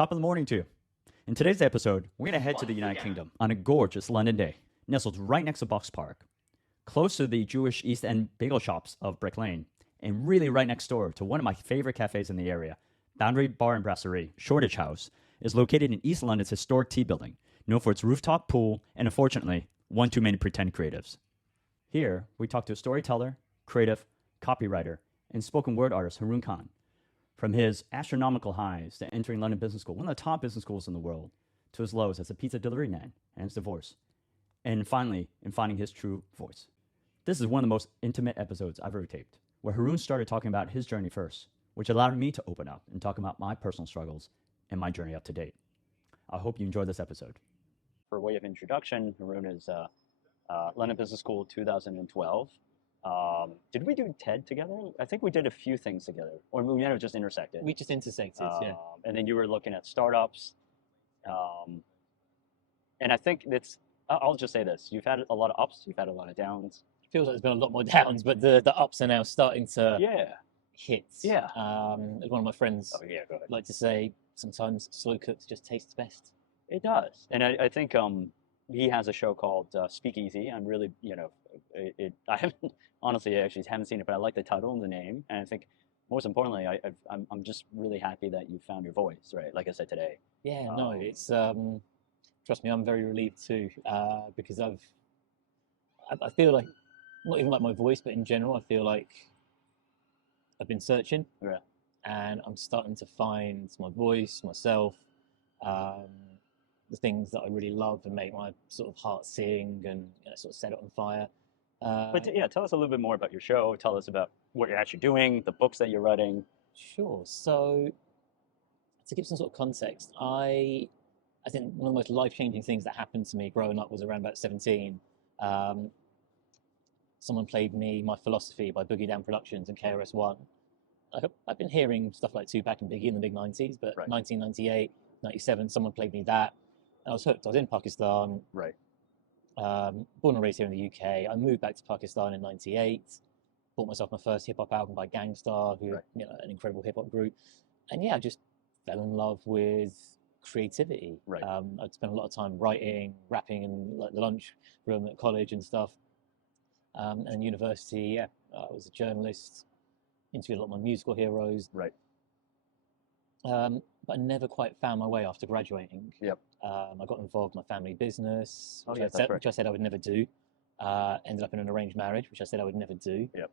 Top of the morning to you. In today's episode, we're going to head to the United Kingdom on a gorgeous London day, nestled right next to Box Park, close to the Jewish East End bagel shops of Brick Lane, and really right next door to one of my favorite cafes in the area. Boundary Bar and Brasserie, Shoreditch House, is located in East London's historic Tea Building, known for its rooftop pool and, unfortunately, one too many pretend creatives. Here, we talk to a storyteller, creative, copywriter, and spoken word artist Haroon Kahn. From his astronomical highs to entering London Business School, one of the top business schools in the world, to his lows as a pizza delivery man and his divorce, and finally, in finding his true voice. This is one of the most intimate episodes I've ever taped, where Haroon started talking about his journey first, which allowed me to open up and talk about my personal struggles and my journey up to date. I hope you enjoy this episode. For way of introduction, Haroon is London Business School 2012. Did we do TED together? I think we did a few things together, or we never just intersected. We just intersected, yeah. And then you were looking at startups. And I think I'll just say this. You've had a lot of ups, you've had a lot of downs. Feels like there's been a lot more downs, but the ups are now starting to hit. Yeah. As one of my friends Go ahead. like to say, sometimes slow cooked just tastes best. It does. And I think he has a show called Speakeasy. I'm really, I haven't, honestly, I actually haven't seen it, but I like the title and the name. And I think most importantly, I'm just really happy that you found your voice, right? Like I said today. Yeah, no, it's, trust me, I'm very relieved too, because I feel like, not even like my voice, but in general, I feel like I've been searching, and I'm starting to find my voice, myself, the things that I really love and make my sort of heart sing and sort of set it on fire. But tell us a little bit more about your show. Tell us about what you're actually doing, the books that you're writing. Sure. So to give some sort of context, I think one of the most life-changing things that happened to me growing up was around about 17. Someone played me My Philosophy by Boogie Down Productions and KRS-One. I've been hearing stuff like Tupac and Biggie in the big 90s, but 1998, 97, someone played me that. I was hooked. I was in Pakistan. Right. Born and raised here in the UK. I moved back to Pakistan in 98. Bought myself my first hip-hop album by Gangstar, who an incredible hip-hop group. And I just fell in love with creativity. Right. I'd spent a lot of time writing, rapping in like the lunch room at college and stuff. And university, I was a journalist, interviewed a lot of my musical heroes. Right. But I never quite found my way after graduating. Yep. I got involved in my family business, which I said I would never do. Ended up in an arranged marriage, which I said I would never do. Yep.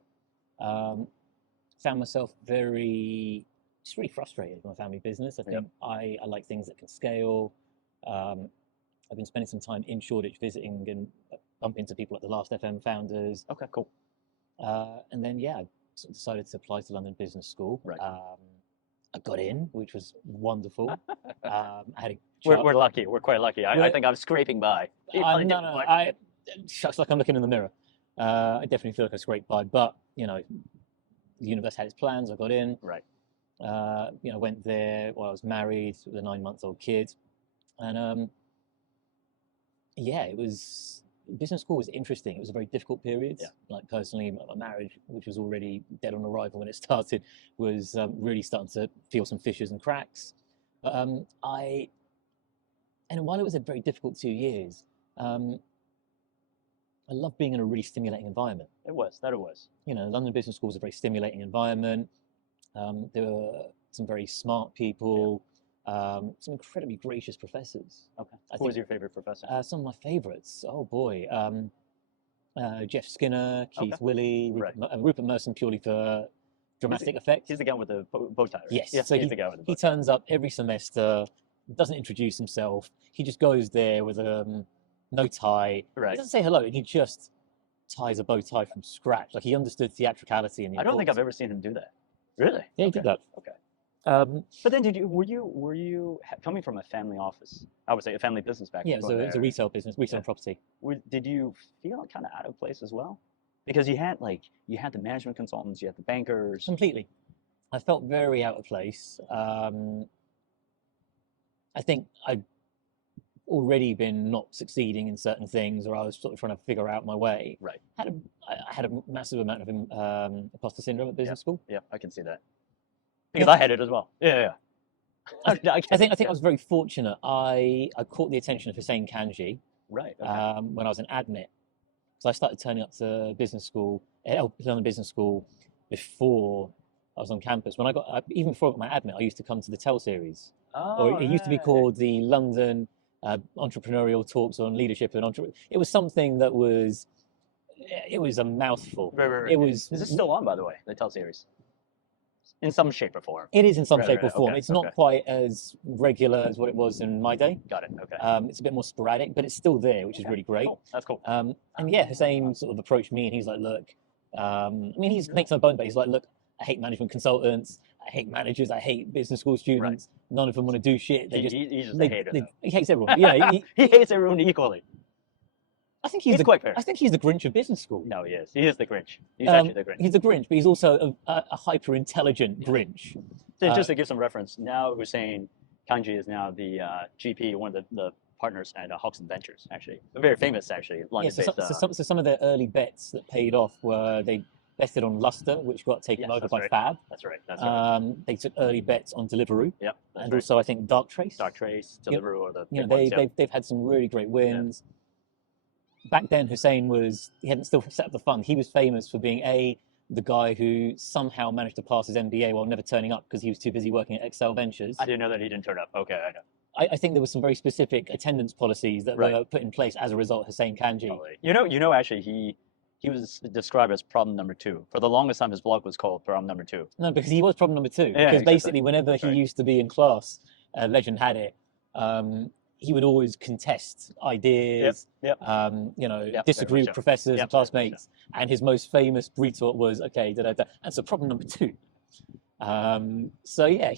Found myself really frustrated with my family business. I think I like things that can scale. I've been spending some time in Shoreditch visiting and bumping into people like the Last FM founders. Okay, cool. And then, I sort of decided to apply to London Business School. Right. I got in, which was wonderful. I had a We're lucky. We're quite lucky. I think I'm scraping by. Shucks, like I'm looking in the mirror. I definitely feel like I scraped by, but the universe had its plans. I got in. Right. Went there while I was married with a 9-month-old kid, and it was business school was interesting. It was a very difficult period. Yeah. Like personally, my marriage, which was already dead on arrival when it started, was really starting to feel some fissures and cracks. And while it was a very difficult 2 years, I loved being in a really stimulating environment. It was. London Business School was a very stimulating environment. There were some very smart people, some incredibly gracious professors. Okay. Who was your favorite professor? Some of my favorites. Oh boy. Jeff Skinner, Keith Willey, Rupert Merson purely for dramatic effect. He's the guy with the bow tie, right? Yes. Yeah, So he's the guy with the bow tie. He turns up every semester, doesn't introduce himself. He just goes there with no tie. Right. He doesn't say hello, and he just ties a bow tie from scratch. Like he understood theatricality and the I don't think I've ever seen him do that. Really? Yeah, he did that. Okay. But then were you coming from a family office? I would say a family business background. Yeah, so it's a retail business, retail property. Did you feel kind of out of place as well? Because you had the management consultants, you had the bankers. Completely. I felt very out of place. I think I'd already been not succeeding in certain things, or I was sort of trying to figure out my way. Right. I had a massive amount of imposter syndrome at business school. Yeah, I can see that. Because I had it as well. Yeah. How did I get I think I was very fortunate. I caught the attention of Hussein Kanji right? Okay. when I was an admit. So I started turning up to business school, London Business School, before I was on campus. When I got even before I got my admit, I used to come to the Tell series, or Oh, it used to be right. called the London Entrepreneurial Talks on Leadership and It was something that was it was a mouthful. Right, right, right. It was. Is this still on, by the way, the Tell series? In some shape or form. It is in some Right, shape or right. form. Okay, It's okay. not quite as regular as what it was in my day. Got it. Okay. It's a bit more sporadic, but it's still there, which is Okay, really great. Cool. That's cool. And yeah, Hussein sort of approached me and he's like, look, I mean, he makes no bone about it. He's like, look, I hate management consultants. I hate managers. I hate business school students. None of them want to do shit. They He's just a hater, though. he hates everyone. Yeah, He hates everyone equally. I think He's quite fair. I think he's the Grinch of business school. No, he is. He is the Grinch. He's actually the Grinch. He's the Grinch, but he's also a hyper intelligent Grinch. Just to give some reference, now we're saying Kanji is now the GP, one of the partners at Hoxton Ventures, actually. Very famous, actually, Yeah, London-based. so some of their early bets that paid off were they bested on Luster, which got taken over by Fab. That's right. That's right. They took early bets on Deliveroo, Yep. and also I think Dark Trace. Dark Trace, Yep. Deliveroo, or the You big know, ones, they've had some really great wins. Back then, Hussein he hadn't still set up the fund. He was famous for being the guy who somehow managed to pass his MBA while never turning up because he was too busy working at Excel Ventures. I didn't know that he didn't turn up. Okay, I know. I think there were some very specific attendance policies that were put in place as a result of Hussein Kanji. Totally. You know, actually, he was described as problem number 2. For the longest time, his blog was called problem number 2. No, because he was problem number 2. Yeah, because basically, exactly. whenever he used to be in class, Legend had it. He would always contest ideas, disagree with professors and classmates. And his most famous retort was, okay, and so problem number 2. So yeah,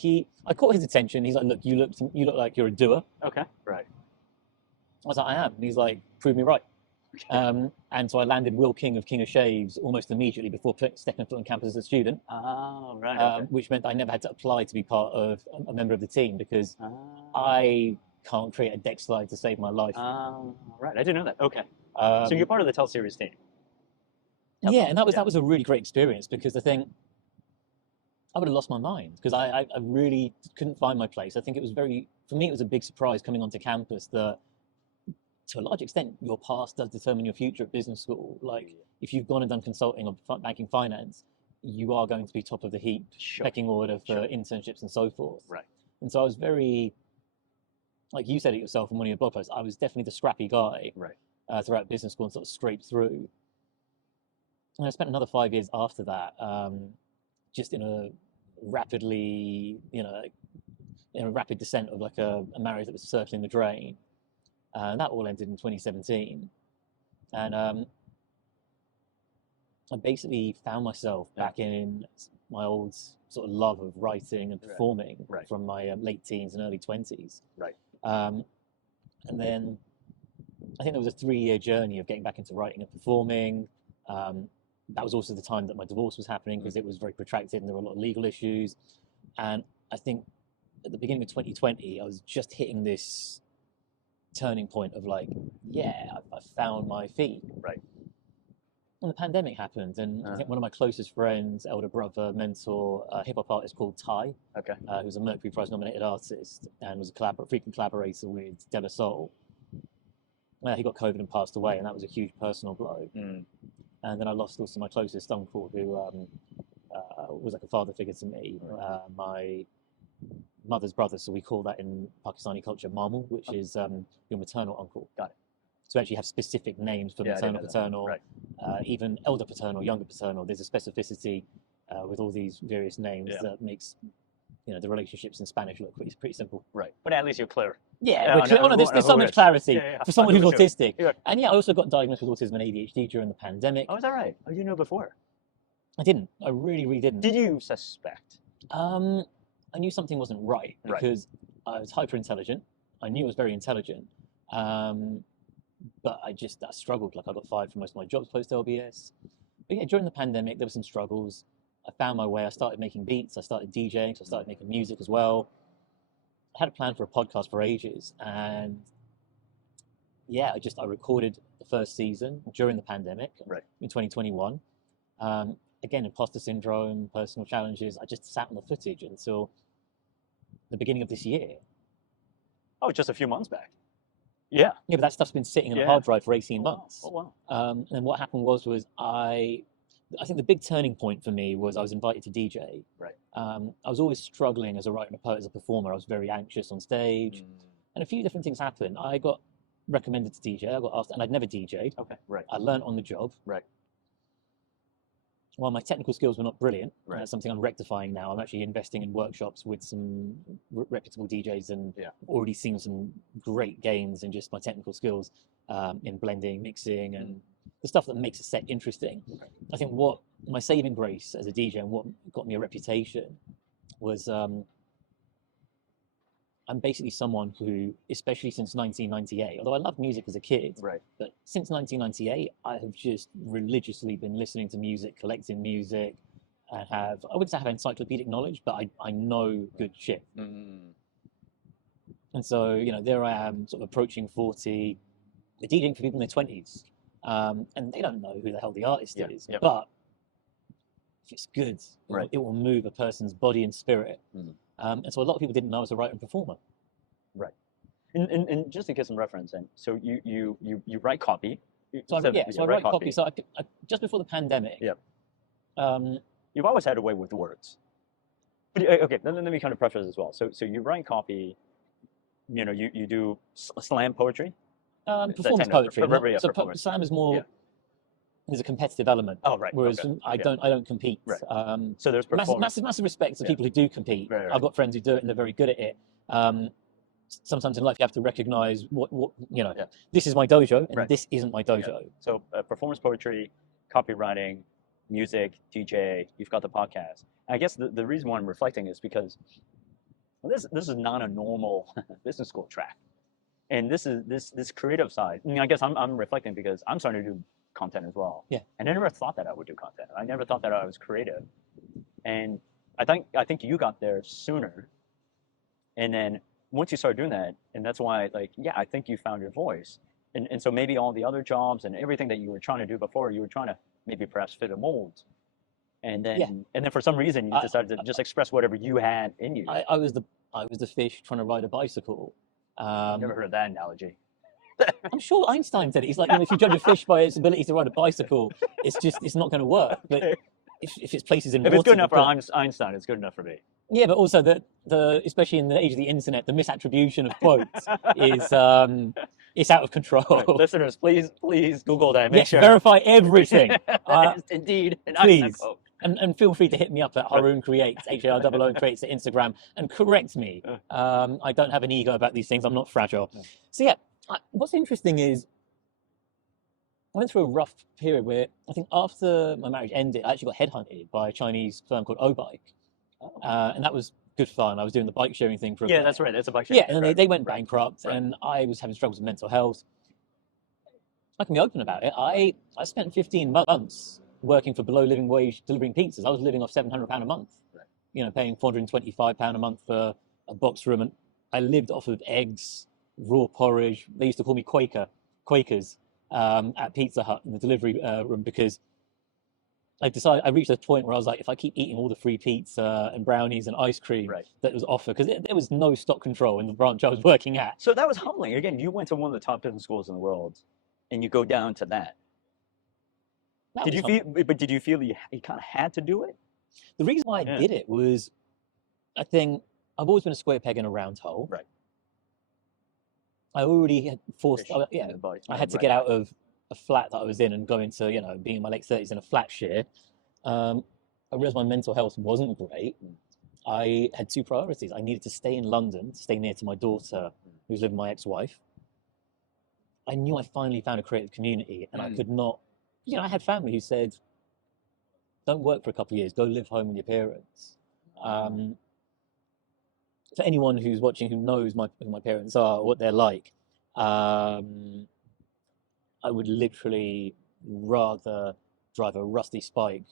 I caught his attention. He's like, look, you look like you're a doer. Okay, right. I was like, I am. And he's like, prove me right. And so I landed Will King of Shaves almost immediately before stepping foot on campus as a student. Oh, right. Okay. Which meant I never had to apply to be part of a member of the team because I can't create a deck slide to save my life. Right. I didn't know that. Okay. So you're part of the Tell series team. Yeah, and that was a really great experience because I think I would have lost my mind because I really couldn't find my place. I think it was for me, it was a big surprise coming onto campus that to a large extent, your past does determine your future at business school. Like, if you've gone and done consulting or banking finance, you are going to be top of the heap, pecking order for internships and so forth. Right. And so I was very, like you said it yourself in one of your blog posts, I was definitely the scrappy guy throughout business school and sort of scraped through. And I spent another 5 years after that, just in a rapidly, in a rapid descent of like a marriage that was circling the drain. And that all ended in 2017. And I basically found myself back in my old sort of love of writing and performing from my late teens and early 20s. Right. And then I think there was a 3-year journey of getting back into writing and performing. That was also the time that my divorce was happening because it was very protracted and there were a lot of legal issues. And I think at the beginning of 2020, I was just hitting this turning point of like, I found my feet. Right. And the pandemic happened, and I think one of my closest friends, elder brother, mentor, hip hop artist called Ty, who's a Mercury Prize nominated artist and was a frequent collaborator with De La Soul. He got COVID and passed away, and that was a huge personal blow. And then I lost also my closest uncle, who was like a father figure to me. My mother's brother, so we call that in Pakistani culture mamu, which is your maternal uncle. Got it. So we actually have specific names for maternal, paternal, even elder paternal, younger paternal. There's a specificity with all these various names that makes the relationships in Spanish look pretty simple. Right. But at least you're clear. There's so much clarity for someone who's autistic. Yeah. And I also got diagnosed with autism and ADHD during the pandemic. Oh, is that right? Oh, you know before? I didn't. I really, really didn't. Did you suspect? I knew something wasn't right because I was hyper intelligent. I knew I was very intelligent. But I struggled. Like I got fired from most of my jobs post LBS. But yeah, during the pandemic, there were some struggles. I found my way. I started making beats. I started DJing. So I started making music as well. I had a plan for a podcast for ages. And yeah, I recorded the first season during the pandemic in 2021. Again, imposter syndrome, personal challenges. I just sat on the footage until the beginning of this year. Oh, just a few months back. Yeah. Yeah, but that stuff's been sitting in a Yeah. hard drive for 18 months. Oh, wow. And what happened was I think the big turning point for me was I was invited to DJ. Right. I was always struggling as a writer and a poet, as a performer. I was very anxious on stage, and a few different things happened. I got recommended to DJ. I got asked, and I'd never DJ'd. Okay. Right. I learned on the job. Right. While my technical skills were not brilliant, Right. that's something I'm rectifying now. I'm actually investing in workshops with some reputable DJs, and Yeah. already seen some great gains in just my technical skills, in blending, mixing, and the stuff that makes a set interesting. I think what my saving grace as a DJ and what got me a reputation was I'm basically someone who, especially since 1998, although I loved music as a kid, Right. but since 1998, I have just religiously been listening to music, collecting music, and I wouldn't say I have encyclopedic knowledge, but I know good shit. And so, there I am, sort of approaching 40, DJing for people in their 20s, and they don't know who the hell the artist Yeah, is, yep. but if it's good, Right. it will move a person's body and spirit. And so a lot of people didn't know I was a writer and performer. Right. And just to get some reference, and so you write copy. So I write copy. So I just before the pandemic. Yep. Um, You've always had a way with words. But okay, let me kind of preface as well. So you write copy. You do slam poetry. Performance techno- poetry. yeah, So performance. slam is more. Yeah. There's a competitive element. Oh, right. Whereas okay. I Yeah. don't compete. Right. So there's performance. Massive respect to Yeah. people who do compete. Right. I've got friends who do it and they're very good at it. Sometimes in life you have to recognize what Yeah. this is my dojo and Right. this isn't my dojo. So performance poetry, copywriting, music, DJ. You've got the podcast. And I guess the reason why I'm reflecting is because this is not a normal business school track, and this is this creative side. I mean, I guess I'm reflecting because I'm starting to do content as well. Yeah. And I never thought that I would do content. I never thought that I was creative, and I think you got there sooner. And then once you start doing that, and that's why, I think you found your voice. And so maybe all the other jobs and everything that you were trying to do before, you were trying to maybe perhaps fit a mold. And then for some reason you decided to just express whatever you had in you. I was the fish trying to ride a bicycle. Never heard of that analogy. I'm sure Einstein said it. He's like, if you judge a fish by its ability to ride a bicycle, it's not going to work. But if it's places in If water, it's good enough for Einstein, it's good enough for me. Yeah, but also especially in the age of the internet, the misattribution of quotes is it's out of control. Right. Listeners, please Google that. Make sure. Verify everything. It's indeed an please. Einstein quote. And feel free to hit me up at Haroon Creates, HAROO Creates at Instagram, and correct me. I don't have an ego about these things. I'm not fragile. So what's interesting is I went through a rough period where I think after my marriage ended, I actually got headhunted by a Chinese firm called O-Bike. And that was good fun. I was doing the bike sharing thing for a bit. That's right. That's a bike sharing. Yeah, and then they went bankrupt, and I was having struggles with mental health. I can be open about it. I spent 15 months working for below living wage delivering pizzas. I was living off £700 a month, paying £425 a month for a box room. And I lived off of eggs, raw porridge. They used to call me Quakers at Pizza Hut in the delivery room because I reached a point where I was like, if I keep eating all the free pizza and brownies and ice cream that was offered, because there was no stock control in the branch I was working at. So that was humbling. Again, you went to one of the top business schools in the world, and you go down to that. Did you feel you kind of had to do it? The reason why I did it was, I think I've always been a square peg in a round hole. Right. I already had I had to get out of a flat that I was in and go into, being in my late 30s in a flat share. I realized my mental health wasn't great. I had two priorities. I needed to stay in London, stay near to my daughter, who's living with my ex-wife. I knew I finally found a creative community, and I could not, I had family who said, don't work for a couple of years, go live home with your parents. For anyone who's watching who knows who my parents are, or what they're like, I would literally rather drive a rusty spike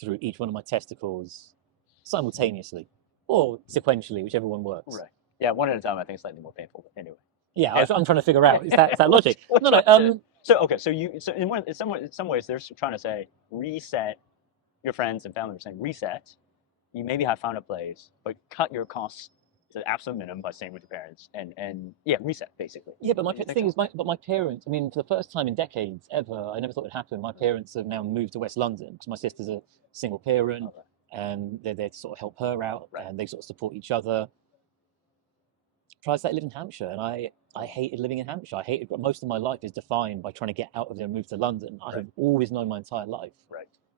through each one of my testicles simultaneously or sequentially, whichever one works. Right. Yeah, one at a time. I think is slightly more painful, but anyway. Yeah, I'm trying to figure out is that logic? No. So in some ways they're trying to say reset. Your friends and family are saying reset. You maybe have found a place, but cut your costs the absolute minimum by staying with your parents, and yeah, reset basically. Yeah, but the thing is, my parents, I mean, for the first time in decades ever, I never thought it'd happen. My parents have now moved to West London because my sister's a single parent, and they're there to sort of help her out, and they sort of support each other. Prior to that, I lived in Hampshire, and I hated living in Hampshire. I hated, most of my life is defined by trying to get out of there and move to London. I have always known my entire life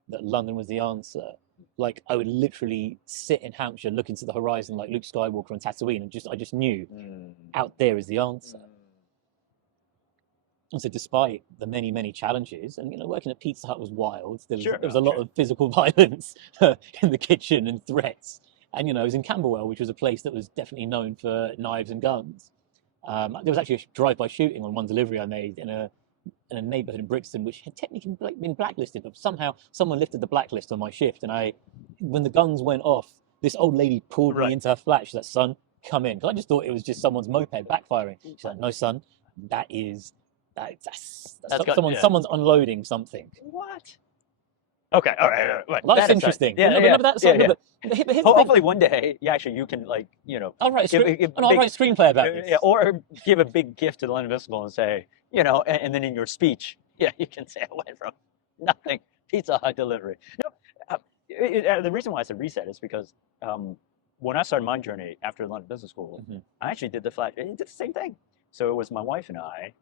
that London was the answer. Like, I would literally sit in Hampshire, look into the horizon like Luke Skywalker on Tatooine, and I just knew out there is the answer. And so, despite the many, many challenges, and working at Pizza Hut was wild. There was a lot of physical violence in the kitchen and threats. And it was in Camberwell, which was a place that was definitely known for knives and guns. There was actually a drive-by shooting on one delivery I made in a neighbourhood in Brixton, which had technically been blacklisted, but somehow someone lifted the blacklist on my shift. And when the guns went off, this old lady pulled me into her flat. She's like, "Son, come in," because I just thought it was just someone's moped backfiring. She's like, "No, son, that's someone's unloading something." What? Okay, all right. Life's interesting. Hopefully one day, you can I'll write a screenplay about this. Yeah, or give a big gift to the London Invisible and say, and then in your speech, you can say I went from nothing, Pizza Hut delivery. The reason why I said reset is because when I started my journey after London Business School, I actually did the same thing. So it was my wife and I,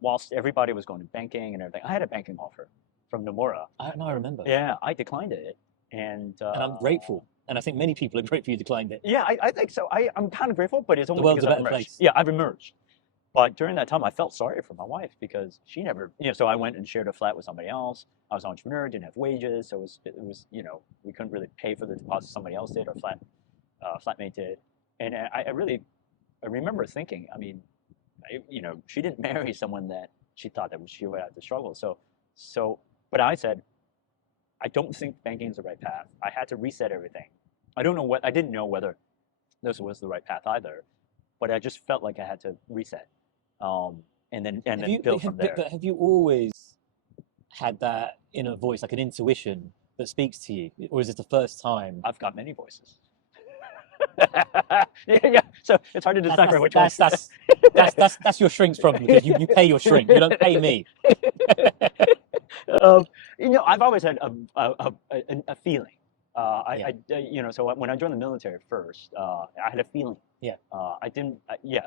whilst everybody was going to banking and everything, I had a banking offer from Nomura. I remember. Yeah, I declined it, and I'm grateful. And I think many people are grateful you declined it. Yeah, I think so. I'm kind of grateful, but it's only the world's because a better place. Yeah, I've emerged. But during that time, I felt sorry for my wife because she never, so I went and shared a flat with somebody else. I was an entrepreneur, didn't have wages, so it was we couldn't really pay for the deposit somebody else did, or flatmate did. And I remember thinking, I mean, she didn't marry someone that she thought that she would have to struggle. But I said, I don't think banking is the right path. I had to reset everything. I didn't know whether this was the right path either, but I just felt like I had to reset, and then build from there. But have you always had that inner voice, like an intuition that speaks to you, or is this the first time? I've got many voices. Yeah. So it's hard to decipher which one. That's your shrink's problem, because you pay your shrink. You don't pay me. I've always had a feeling. So when I joined the military first, I had a feeling. Yeah. I didn't.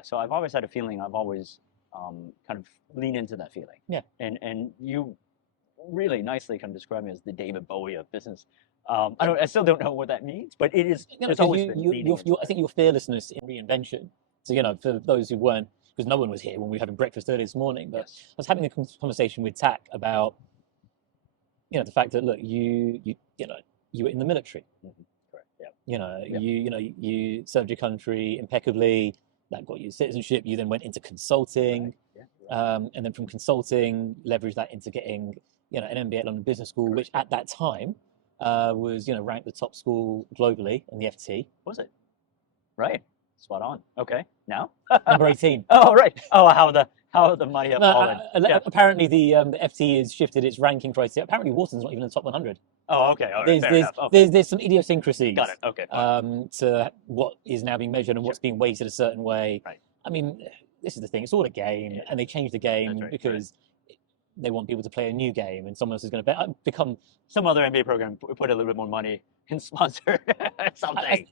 So I've always had a feeling. I've always kind of leaned into that feeling. Yeah. And you really nicely can describe me as the David Bowie of business. I still don't know what that means, but it is. It's always been. I think your fearlessness in reinvention. So for those who weren't, because no one was here when we were having breakfast early this morning, but I was having a conversation with Tak about the fact that, look, you were in the military. Correct. Yeah. You served your country impeccably. That got you citizenship. You then went into consulting, and then from consulting, leveraged that into getting an MBA at London Business School, which at that time was ranked the top school globally in the FT. Was it? Right. Spot on. Okay. Now number 18. Oh, right. Oh, how the money have fallen. Apparently the FT has shifted its ranking criteria. Apparently Wharton's not even in the top 100. Oh, okay. All right. There's some idiosyncrasies. Got it. Okay. To what is now being measured and what's being weighted a certain way. Right. I mean, this is the thing. It's all a game, and they changed the game because they want people to play a new game, and someone else is going to become. Some other MBA program put a little bit more money and sponsor something.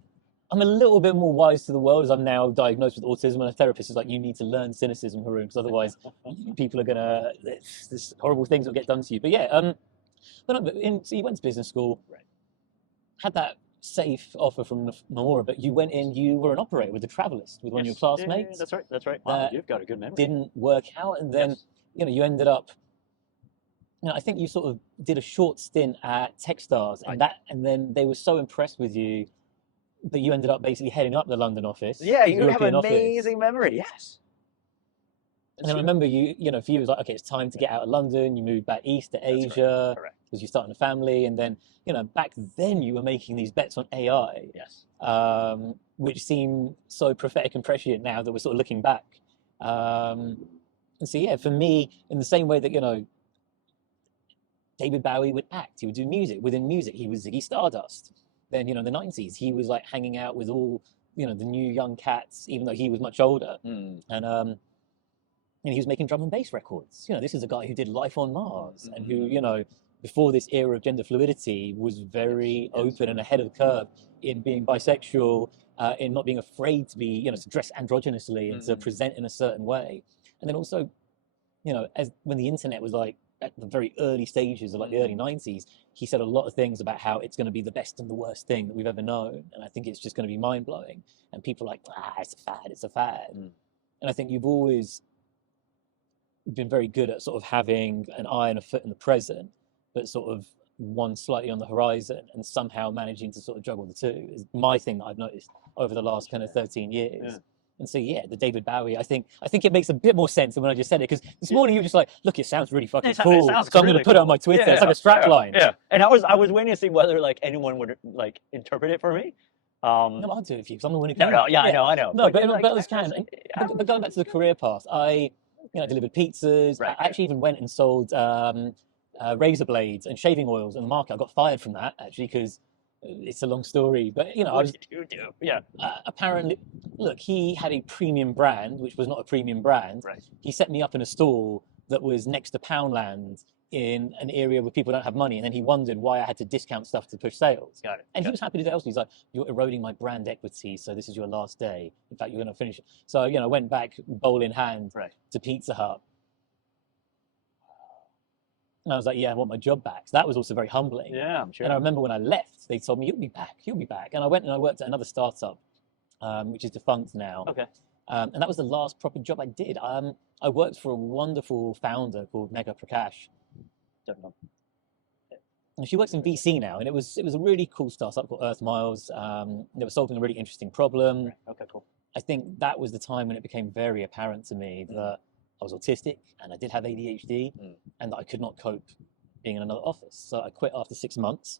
I'm a little bit more wise to the world as I'm now diagnosed with autism, and a therapist is like, you need to learn cynicism, Haroon, because otherwise people are gonna, this horrible things will get done to you. But so you went to business school, had that safe offer from Nomura, but you went in, you were an operator with the Travelist, with one of your classmates. Yeah, that's right. Wow, you've got a good memory. Didn't work out, and then you ended up. I think you sort of did a short stint at Techstars, and then they were so impressed with you that you ended up basically heading up the London office. Yeah, you have an amazing memory. Yes. And then I remember for you it was like, okay, it's time to get out of London. You moved back east to Asia because you're starting a family, and then back then you were making these bets on AI. Yes. Which seem so prophetic and prescient now that we're sort of looking back. And so for me, in the same way that David Bowie would act, he would do music. Within music, he was Ziggy Stardust. Then, in the 90s, he was like hanging out with all, the new young cats, even though he was much older. Mm. And he was making drum and bass records. This is a guy who did Life on Mars, and who, before this era of gender fluidity, was very open and ahead of the curve in being bisexual, in not being afraid to be, to dress androgynously and to present in a certain way. And then also, as when the internet was like at the very early stages of like the early 90s, he said a lot of things about how it's going to be the best and the worst thing that we've ever known. And I think it's just going to be mind blowing. And people are like, it's a fad, it's a fad. And I think you've always been very good at sort of having an eye and a foot in the present, but sort of one slightly on the horizon, and somehow managing to sort of juggle the two is my thing that I've noticed over the last kind of 13 years. Yeah. And so, the David Bowie, I think it makes a bit more sense than when I just said it, because this morning you were just like, look, it sounds really fucking cool, so I'm going to put it on my Twitter. Yeah, it's like a strap line. Yeah, and I was waiting to see whether like anyone would like interpret it for me. No, I'll do it for you because I'm the one who No, I know. No, but others can. But going back to the career path, I delivered pizzas. Right, I actually even went and sold razor blades and shaving oils in the market. I got fired from that actually because it's a long story. But I was apparently, look, he had a premium brand which was not a premium brand. Right. He set me up in a stall that was next to Poundland in an area where people don't have money, and then he wondered why I had to discount stuff to push sales. Got it. And he was happy to do it. He's like, "You're eroding my brand equity, so this is your last day. In fact, you're going to finish it." So I went back bowl in hand to Pizza Hut, and I was like, "Yeah, I want my job back." So that was also very humbling. Yeah, I'm sure. And I remember when I left, they told me, "You'll be back. You'll be back." And I went and I worked at another startup, which is defunct now. Okay. And that was the last proper job I did. I worked for a wonderful founder called Megha Prakash. Don't know. And she works in VC now, and it was a really cool startup called Earth Miles. They were solving a really interesting problem. Right. Okay, cool. I think that was the time when it became very apparent to me that I was autistic and I did have ADHD, and that I could not cope being in another office. So I quit after 6 months.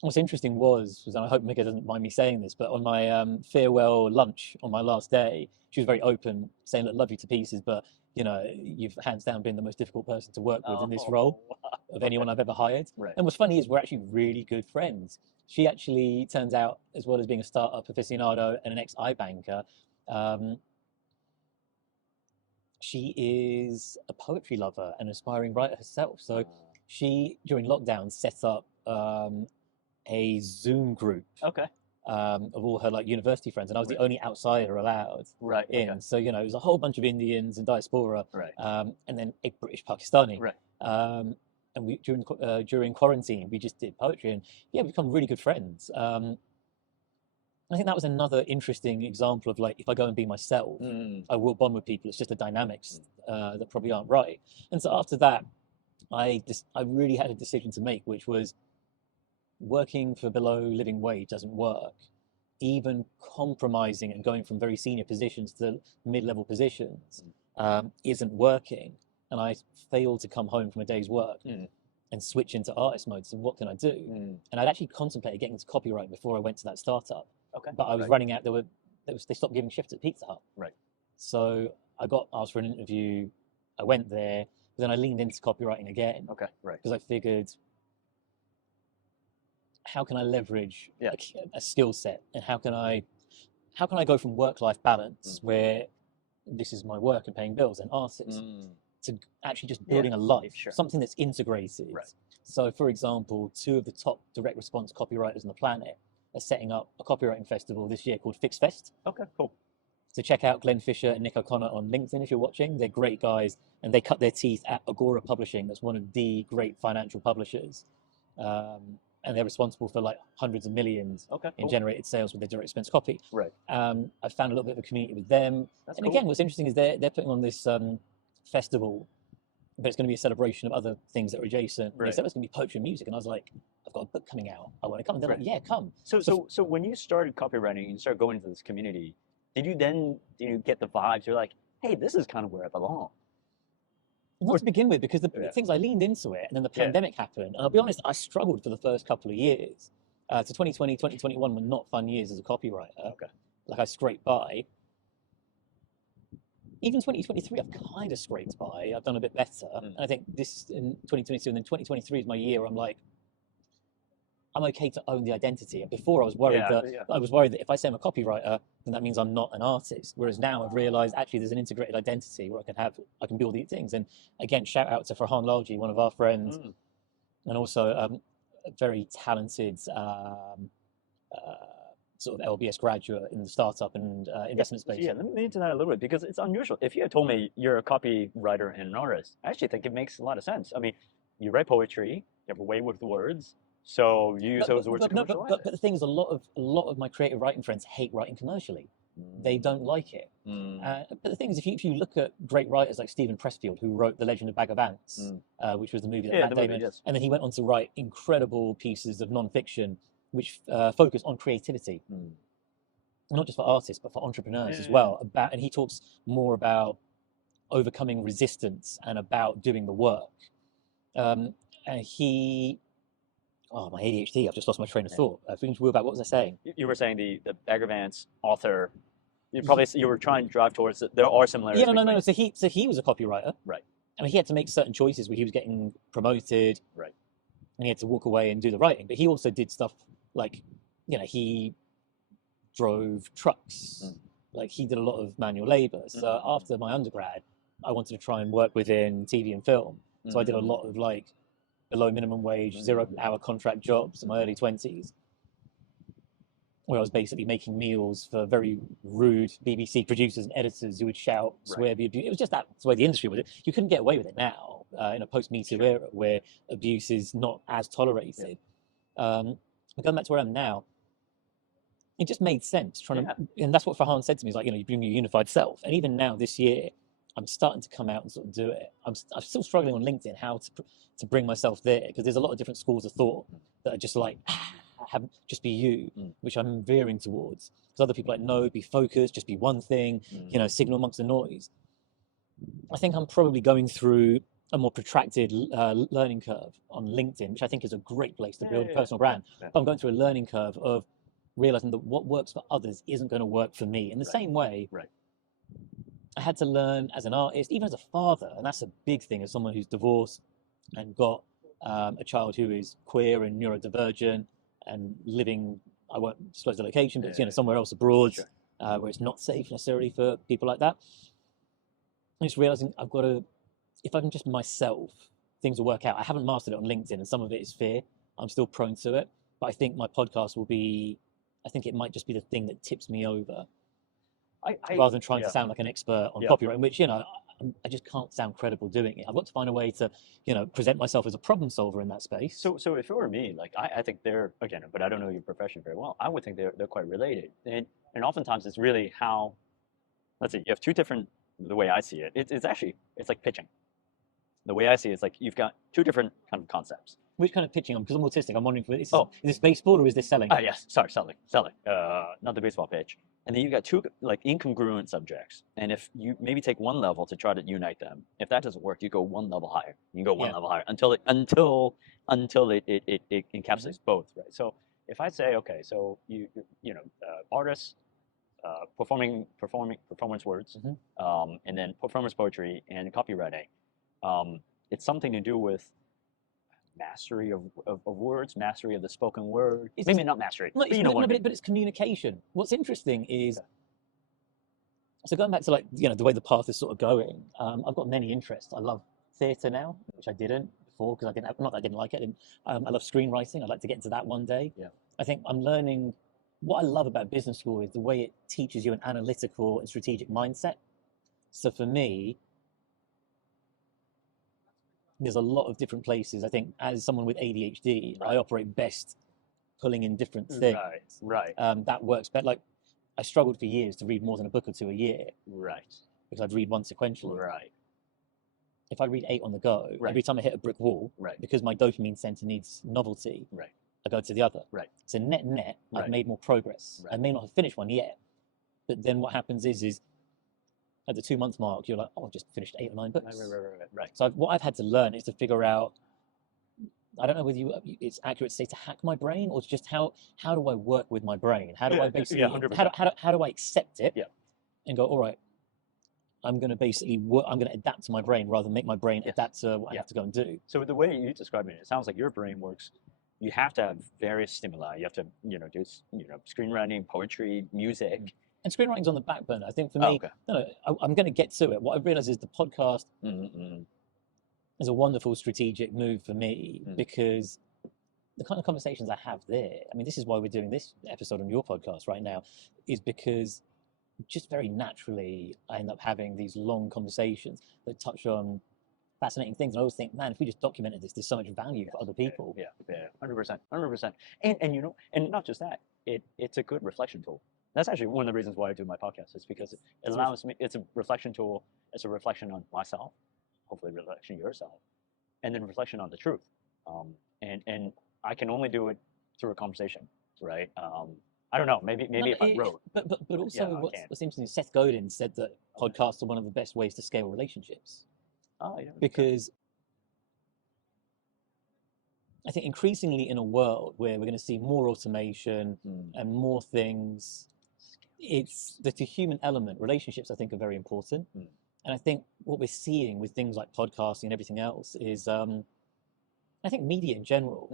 What's interesting was, and I hope Mika doesn't mind me saying this, but on my farewell lunch on my last day, she was very open, saying, "Look, love you to pieces, but you've hands down been the most difficult person to work with in this role of anyone I've ever hired." Right. And what's funny is we're actually really good friends. She actually turns out, as well as being a startup aficionado and an ex-iBanker, she is a poetry lover and aspiring writer herself. So she, during lockdown, set up a Zoom group of all her like university friends, and I was the only outsider allowed in. Okay. So it was a whole bunch of Indians and diaspora, and then a British Pakistani. And we during quarantine we just did poetry, and we become really good friends. I think that was another interesting example of like, if I go and be myself, I will bond with people. It's just the dynamics that probably aren't right. And so after that, I really had a decision to make, which was working for below living wage doesn't work. Even compromising and going from very senior positions to mid-level positions isn't working. And I failed to come home from a day's work and switch into artist mode. So what can I do? And I'd actually contemplated getting into copyright before I went to that startup. Okay. But I was running out. They stopped giving shifts at Pizza Hut. Right. So I got asked for an interview. I went there, but then I leaned into copywriting again. Okay. Right. Because I figured, how can I leverage a skill set, and how can I go from work-life balance where this is my work and paying bills and artists to actually just building a life, something that's integrated. Right. So, for example, 2 of the top direct response copywriters on the planet are setting up a copywriting festival this year called Fix Fest. Okay, cool. So check out Glenn Fisher and Nick O'Connor on LinkedIn if you're watching. They're great guys, and they cut their teeth at Agora Publishing. That's one of the great financial publishers. And they're responsible for like hundreds of millions in generated sales with their direct response copy. Right. I found a little bit of a community with them. That's cool. Again, what's interesting is they're putting on this festival, but it's going to be a celebration of other things that are adjacent. Right. They said it's going to be poetry and music, and I was like, I've got a book coming out. I want to come. And they're like, yeah, come. So when you started copywriting and started going into this community, did you get the vibes? You're like, hey, this is kind of where I belong. Not to begin with, because the things I leaned into it, and then the pandemic happened. And I'll be honest, I struggled for the first couple of years. So 2020, 2021 were not fun years as a copywriter. Okay. Like I scraped by. Even 2023, I've kind of scraped by. I've done a bit better. And I think this in 2022 and then 2023 is my year where I'm like, I'm okay to own the identity. And before I was worried that if I say I'm a copywriter, then that means I'm not an artist. Whereas now I've realized actually there's an integrated identity where I can do all these things. And again, shout out to Farhan Lalji, one of our friends, and also a very talented sort of LBS graduate in the startup and investment space. Yeah, let me into that a little bit because it's unusual. If you had told me you're a copywriter and an artist, I actually think it makes a lot of sense. I mean, you write poetry, you have a way with words, so you use those words to commercialize it. But the thing is, a lot of my creative writing friends hate writing commercially. They don't like it. But the thing is, if you look at great writers like Stephen Pressfield, who wrote The Legend of Bag of Ants, which was the movie that Matt Damon, and then he went on to write incredible pieces of non-fiction which focus on creativity, not just for artists but for entrepreneurs as well. And he talks more about overcoming resistance and about doing the work. And he, my ADHD! I've just lost my train of thought. About what was I saying? You were saying the Bag of Ants author. You were trying to drive towards it. There are similarities. Yeah, no. So he was a copywriter, right? I mean, he had to make certain choices where he was getting promoted, right? And he had to walk away and do the writing. But he also did stuff like, he drove trucks. Like he did a lot of manual labor. So after my undergrad, I wanted to try and work within TV and film. So I did a lot of like below minimum wage, 0-hour contract jobs in my early 20s, where I was basically making meals for very rude BBC producers and editors who would shout, swear, be abused. It was just that's the way the industry was. You couldn't get away with it now in a post-Me Too era where abuse is not as tolerated. Going back to where I am now, it just made sense and that's what Farhan said to me. He's like, you bring your unified self. And even now this year, I'm starting to come out and sort of do it. I'm still struggling on LinkedIn how to bring myself there, because there's a lot of different schools of thought that are just like, just be you, which I'm veering towards. Because other people are like, no, be focused, just be one thing, signal amongst the noise. I think I'm probably going through a more protracted learning curve on LinkedIn, which I think is a great place to build a personal brand. But I'm going through a learning curve of realizing that what works for others isn't going to work for me. In the same way, I had to learn as an artist, even as a father, and that's a big thing as someone who's divorced and got a child who is queer and neurodivergent and living, I won't disclose the location, but somewhere else abroad, where it's not safe necessarily for people like that. I'm just realizing I've got to, if I'm just myself, things will work out. I haven't mastered it on LinkedIn, and some of it is fear. I'm still prone to it, but I think my podcast will be, I think it might just be the thing that tips me over, rather than trying to sound like an expert on copyright, which, I just can't sound credible doing it. I've got to find a way to, present myself as a problem solver in that space. So if it were me, like I think they're, again, but I don't know your profession very well, I would think they're quite related. And oftentimes it's really how, let's see, you have two different, the way I see it, it's like pitching. The way I see it is like you've got two different kind of concepts. Which kind of pitching? Because I'm autistic, I'm wondering, is this baseball or is this selling? Yes, sorry, selling. Not the baseball pitch. And then you've got two like incongruent subjects. And if you maybe take one level to try to unite them, if that doesn't work, you go one level higher. You go one level higher until it encapsulates both, right? So if I say, okay, so artists, performance words, and then performance poetry and copywriting, it's something to do with mastery of words, mastery of the spoken word. Maybe not mastery, but it's communication. What's interesting is, so going back to the way the path is sort of going, I've got many interests. I love theatre now, which I didn't before because not that I didn't like it. I love screenwriting. I'd like to get into that one day. I think I'm learning. What I love about business school is the way it teaches you an analytical and strategic mindset. So for me, there's a lot of different places. I think as someone with ADHD, I operate best pulling in different things. Right. That works better. Like I struggled for years to read more than a book or two a year. Right. Because I'd read one sequentially. Right. If I read 8 on the go, every time I hit a brick wall, because my dopamine center needs novelty, I go to the other. Right. So net, I've made more progress. I may not have finished one yet, but then what happens is at the 2-month mark, you're like, I've just finished 8 or 9 books. Right. So what I've had to learn is to figure out, I don't know whether it's accurate to say to hack my brain, or just how do I work with my brain? How do I basically, how do I accept it and go, all right, I'm going to basically I'm going to adapt to my brain rather than make my brain adapt to what I have to go and do. So the way you describe it, it sounds like your brain works you have to have various stimuli. You have to, do, screenwriting, poetry, music. And screenwriting's on the back burner. I think for Oh, me, okay. I'm going to get to it. What I've realized is the podcast Mm-mm. is a wonderful strategic move for me because the kind of conversations I have there, I mean, this is why we're doing this episode on your podcast right now, is because just very naturally I end up having these long conversations that touch on fascinating things. And I always think, man, if we just documented this, there's so much value for other people. Yeah, 100%, 100%. And and not just that, it's a good reflection tool. That's actually one of the reasons why I do my podcast, is because it allows me. It's a reflection tool. It's a reflection on myself, hopefully a reflection on yourself, and then reflection on the truth. And I can only do it through a conversation, right? I don't know. Maybe if I wrote. But also, Yeah, what's interesting is Seth Godin said that podcasts are one of the best ways to scale relationships. Oh yeah. Because I think increasingly in a world where we're going to see more automation and more things, it's the human element. Relationships, I think, are very important. And I think what we're seeing with things like podcasting and everything else is, I think media in general,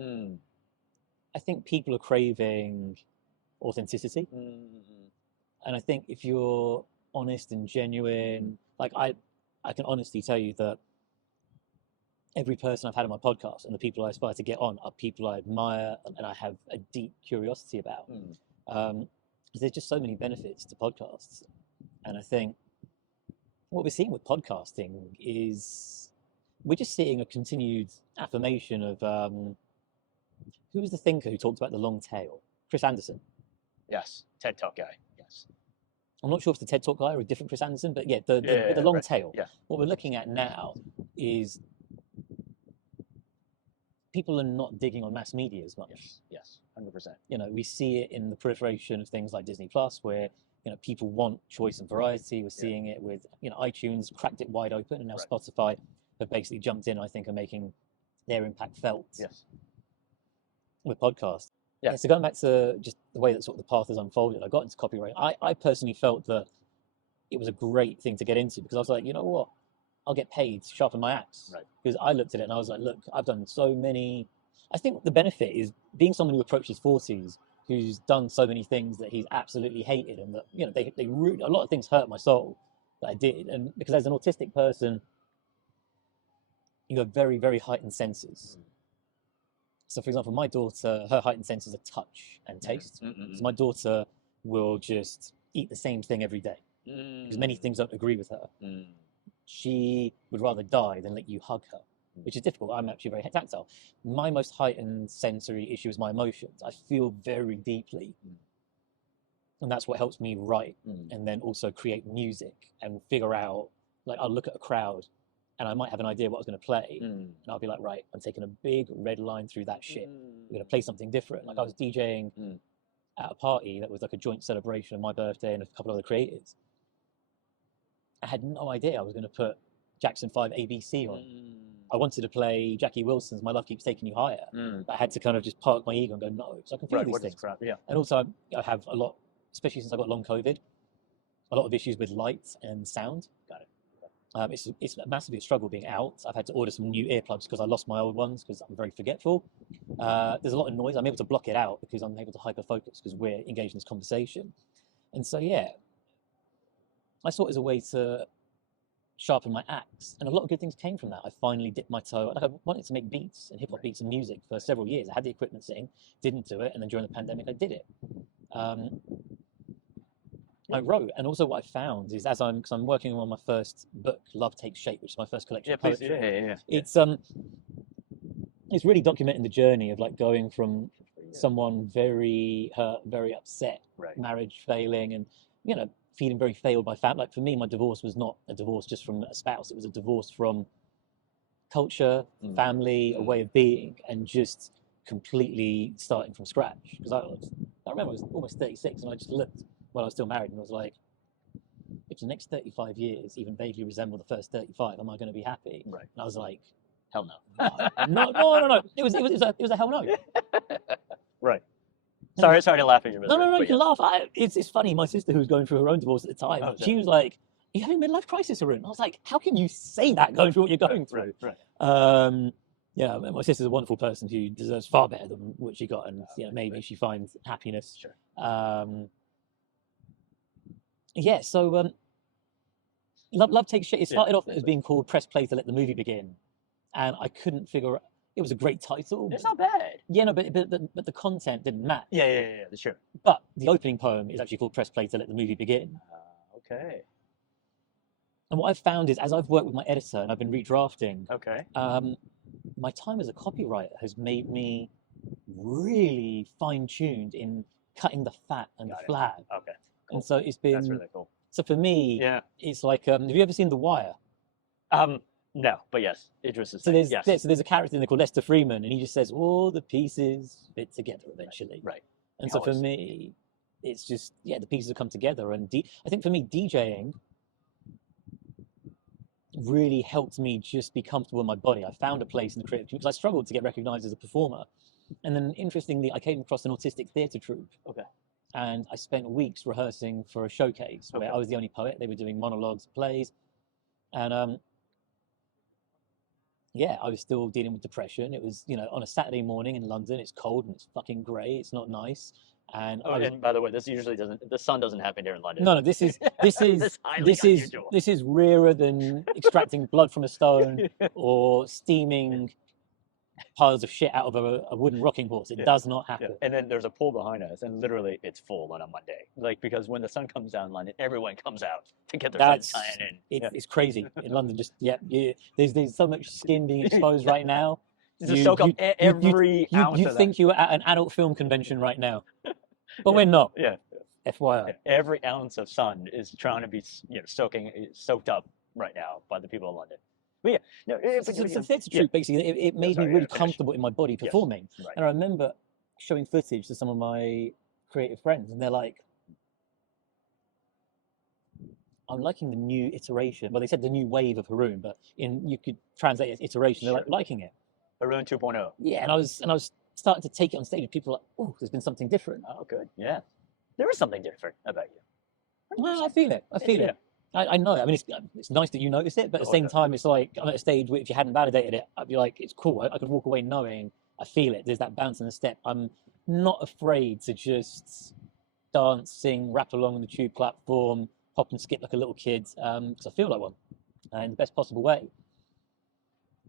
I think people are craving authenticity. And I think if you're honest and genuine, like I can honestly tell you that every person I've had on my podcast and the people I aspire to get on are people I admire and I have a deep curiosity about. There's just so many benefits to podcasts. And I think what we're seeing with podcasting is we're just seeing a continued affirmation of who was the thinker who talked about the long tail? Chris Anderson. Yes, TED Talk guy. Yes. I'm not sure if it's the TED Talk guy or a different Chris Anderson, but yeah, the long right. tail. Yeah. What we're looking at now is people are not digging on mass media as much. Yes, 100%. We see it in the proliferation of things like Disney Plus, where people want choice and variety. We're seeing it with iTunes cracked it wide open, and now Spotify have basically jumped in. I think are making their impact felt. Yes. With podcasts. Yeah. So going back to just the way that sort of the path has unfolded, I got into copywriting. I personally felt that it was a great thing to get into because I was like, you know what? I'll get paid to sharpen my axe. Right. Because I looked at it and I was like, look, I've done so many. I think the benefit is being someone who approaches 40s, who's done so many things that he's absolutely hated, and that they a lot of things hurt my soul that I did. And because as an autistic person, you have very, very heightened senses. So, for example, my daughter, her heightened senses are touch and taste. So my daughter will just eat the same thing every day because many things don't agree with her. She would rather die than let you hug her, which is difficult. I'm actually very tactile. My most heightened sensory issue is my emotions. I feel very deeply. And that's what helps me write and then also create music and figure out, like, I'll look at a crowd and I might have an idea what I was going to play. And I'll be like, right, I'm taking a big red line through that shit. We're going to play something different. Like I was DJing at a party that was like a joint celebration of my birthday and a couple of other creators. I had no idea I was going to put Jackson 5 ABC on. I wanted to play Jackie Wilson's My Love Keeps Taking You Higher. But I had to kind of just park my ego and go, no. So I can feel these things. And also I have a lot, especially since I got long COVID, a lot of issues with light and sound. Got it. It's massively a struggle being out. I've had to order some new earplugs because I lost my old ones because I'm very forgetful. There's a lot of noise. I'm able to block it out because I'm able to hyper focus because we're engaged in this conversation. And so, yeah, I saw it as a way to sharpen my axe. And a lot of good things came from that. I finally dipped my toe. Like I wanted to make beats and hip hop beats and music for several years. I had the equipment sitting, didn't do it. And then during the pandemic, I did it. I wrote, and also what I found is because I'm working on my first book, Love Takes Shape, which is my first collection of poetry. It's really documenting the journey of like going from someone very hurt, very upset, marriage failing, and feeling very failed by family. Like for me, my divorce was not a divorce just from a spouse; it was a divorce from culture, family, a way of being, and just completely starting from scratch. Because I remember I was almost 36, and I just looked while I was still married, and I was like, if the next 35 years even vaguely resemble the first 35, am I going to be happy? Right. And I was like, hell no. No. It was a hell no. Right. Sorry to laugh at you. No, you can laugh. It's funny. My sister, who was going through her own divorce at the time, she was like, are you having a midlife crisis, Haroon? I was like, how can you say that going through what you're going through? Right. Yeah, my sister's a wonderful person who deserves far better than what she got, and maybe she finds happiness. Sure. Yeah, so Love Takes Shape. It started off as being called Press Play to Let the Movie Begin, and I couldn't figure out. It was a great title. It's not bad. Yeah, no, but the content didn't match. Yeah, sure. But the opening poem is actually called Press Play to Let the Movie Begin. Okay. And what I've found is, as I've worked with my editor and I've been redrafting, Okay. my time as a copywriter has made me really fine-tuned in cutting the fat and the flab. Okay. Cool. And so it's been. That's really cool. So for me, Yeah. it's like, have you ever seen The Wire? No, but yes, Idris is. So there's a character in there called Lester Freeman, and he just says all the pieces fit together eventually. Right. And so for me, it's just the pieces have come together. And I think for me, DJing really helped me just be comfortable in my body. I found a place in the creative because I struggled to get recognized as a performer. And then interestingly, I came across an autistic theatre troupe. Okay. And I spent weeks rehearsing for a showcase where I was the only poet. They were doing monologues, plays. And I was still dealing with depression. It was, on a Saturday morning in London, it's cold and it's fucking grey. It's not nice. And and by the way, this usually doesn't. The sun doesn't happen here in London. No, this is rarer than extracting blood from a stone or steaming piles of shit out of a wooden rocking horse. It does not happen. Yeah. And then there's a pool behind us, and literally it's full on a Monday. Like, because when the sun comes down in London, everyone comes out to get their sunshine. And it's crazy in London. Just there's so much skin being exposed right now. Just soak up every ounce. You think you're at an adult film convention right now, but we're not. Yeah. FYI. Every ounce of sun is trying to be soaked up right now by the people of London. But the theatre troupe basically it made me really comfortable in my body performing. Yes. Right. And I remember showing footage to some of my creative friends, and they're like, "I'm liking the new iteration." Well, they said the new wave of Haroon, but you could translate it as iteration. They're like liking it. Haroon 2.0. Yeah, and I was starting to take it on stage. People were like, "Oh, there's been something different." Oh, good. Yeah, there is something different about you. Well, I feel it. it. I know. I mean, it's nice that you notice it, but at the same time, it's like I'm at a stage where if you hadn't validated it, I'd be like, it's cool. I could walk away knowing I feel it. There's that bounce in the step. I'm not afraid to just dance, sing, rap along on the tube platform, hop and skip like a little kid, because I feel like one, in the best possible way.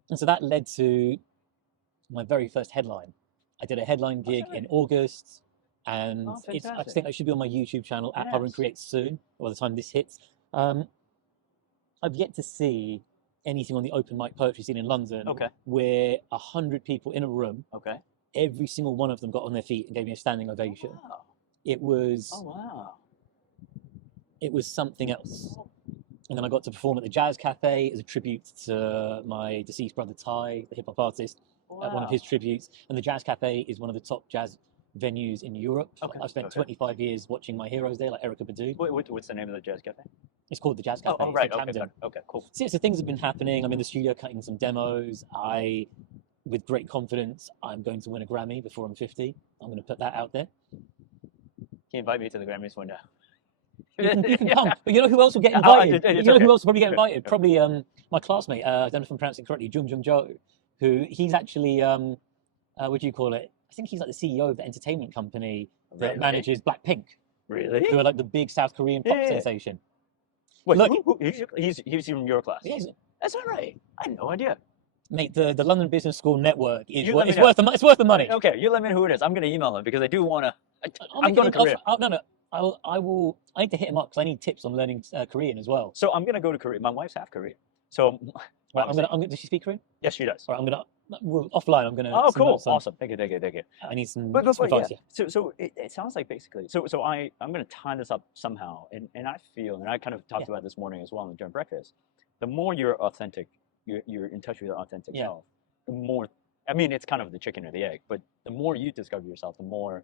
And so that led to my very first headline. I did a headline gig in August, and I think it should be on my YouTube channel at Haroon Creates soon, by the time this hits. I've yet to see anything on the open mic poetry scene in London where 100 people in a room, every single one of them got on their feet and gave me a standing ovation. Wow. It was something else. And then I got to perform at the Jazz Cafe as a tribute to my deceased brother Ty, the hip hop artist, at one of his tributes. And the Jazz Cafe is one of the top jazz venues in Europe. I've spent 25 years watching my heroes there, like Erykah Badu. What's the name of the Jazz Cafe? It's called the Jazz Cafe. Oh, right. Okay, cool. So things have been happening. I'm in the studio cutting some demos. With great confidence, I'm going to win a Grammy before I'm 50. I'm going to put that out there. Can you invite me to the Grammys one day? You can come. But you know who else will get invited? You know who else will probably get invited? Probably my classmate, I don't know if I'm pronouncing it correctly, Jung Jung Jo, who he's actually, what do you call it? I think he's like the CEO of the entertainment company that manages Blackpink. Really? Who are like the big South Korean pop sensation. Wait, look, he's in your class? Yeah, that's not right. I had no idea. Mate, the London Business School network is it's worth the money. Okay, you let me know who it is. I'm going to email him because I do want to. I'm going to Korea. I need to hit him up because I need tips on learning Korean as well. So I'm going to go to Korea. My wife's half Korean. So right, does she speak Korean? Yes, she does. All right, offline. I'm gonna. Oh, cool! Awesome. Thank you. I need some advice. Yeah. So it sounds like basically. So I'm gonna tie this up somehow, and I feel, and I kind of talked about this morning as well during breakfast. The more you're authentic, you're in touch with your authentic self. The more, I mean, it's kind of the chicken or the egg, but the more you discover yourself, the more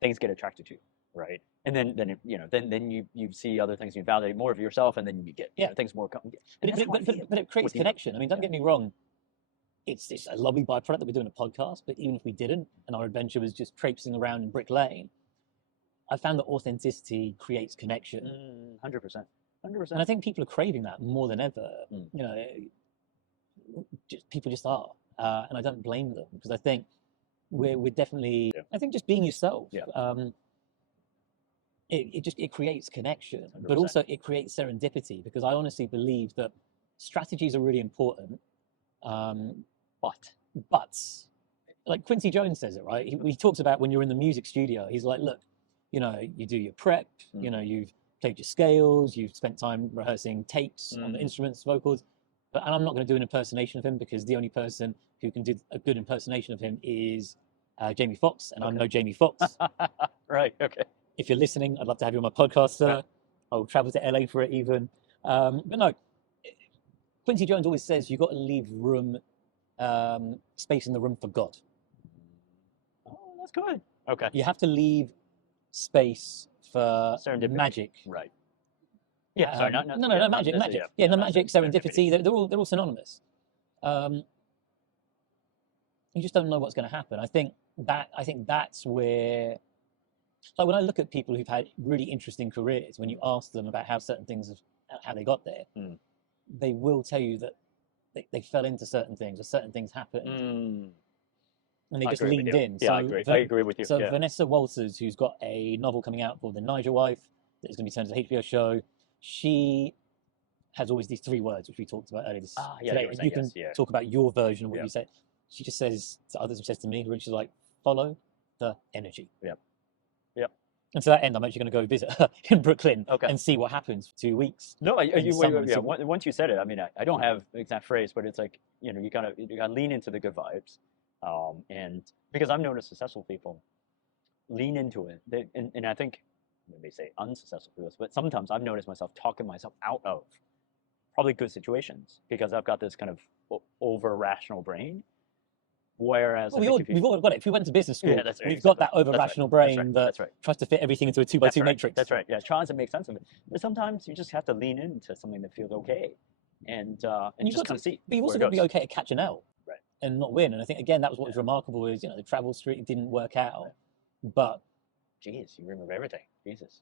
things get attracted to you, right? And then you see other things, you validate more of yourself, and then you get things more. But it creates connection. I mean, don't get me wrong. It's a lovely byproduct that we're doing a podcast, but even if we didn't, and our adventure was just traipsing around in Brick Lane, I found that authenticity creates connection. 100%. And I think people are craving that more than ever. You know, people just are. and I don't blame them, because I think we're definitely, I think just being yourself. It creates connection, 100%. but also it creates serendipity, because I honestly believe that strategies are really important. But like Quincy Jones says it, right? He talks about when you're in the music studio, he's like, look, you know, you do your prep, you know, you've played your scales, you've spent time rehearsing takes on the instruments, vocals, and I'm not going to do an impersonation of him, because the only person who can do a good impersonation of him is Jamie Foxx, and I'm no Jamie Foxx. Right, okay. If you're listening, I'd love to have you on my podcast, sir. Right. I'll travel to LA for it even. But no, Quincy Jones always says you've got to leave room, space in the room for God. Oh, that's good. Okay. You have to leave space for Serendipity. Magic. Right. Yeah, sorry, not magic. Yeah, no, magic, serendipity, they're all synonymous. You just don't know what's going to happen. I think that's where, like, when I look at people who've had really interesting careers, when you ask them about how certain things, how they got there, they will tell you that they fell into certain things, or certain things happened, and they just leaned in. Yeah, I agree with you. So Vanessa Walters, who's got a novel coming out called The Niger Wife, that is going to be turned into a HBO show, she has always these 3 words, which we talked about earlier today. You can talk about your version of what you say. She just says to others, and says to me, she's like, follow the energy. Yep. And to that end, I'm actually going to go visit her in Brooklyn and see what happens for 2 weeks. No, once you said it, I mean, I don't have the exact phrase, but it's like, you know, you gotta lean into the good vibes, and because I've noticed successful people lean into it, and I think they say unsuccessful people, but sometimes I've noticed myself talking myself out of probably good situations, because I've got this kind of over rational brain. Whereas we've all got it. If we went to business school, we've got that over rational brain that tries to fit everything into a 2x2 matrix. That's right. Yeah, tries to make sense of it. But sometimes you just have to lean into something that feels okay, and you've just got to see. But you've also got to be okay to catch an L, and not win. And I think again that was what was remarkable, is, you know, the travel streak didn't work out, but geez, you remember everything. Jesus.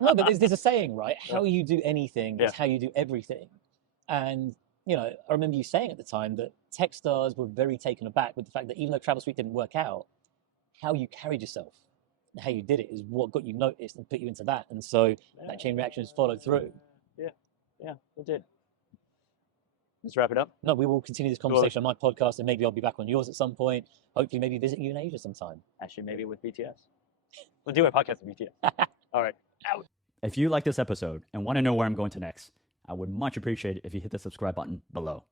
No, but there's a saying, right? How you do anything is how you do everything, and you know, I remember you saying at the time that tech stars were very taken aback with the fact that even though Travel Street didn't work out, how you carried yourself and how you did it is what got you noticed and put you into that. And so that chain reaction has followed through. Yeah, it did. Let's wrap it up. No, we will continue this conversation on my podcast, and maybe I'll be back on yours at some point. Hopefully, maybe visit you in Asia sometime. Actually, maybe with BTS. We'll do a podcast with BTS. All right. Out. If you like this episode and want to know where I'm going to next, I would much appreciate it if you hit the subscribe button below.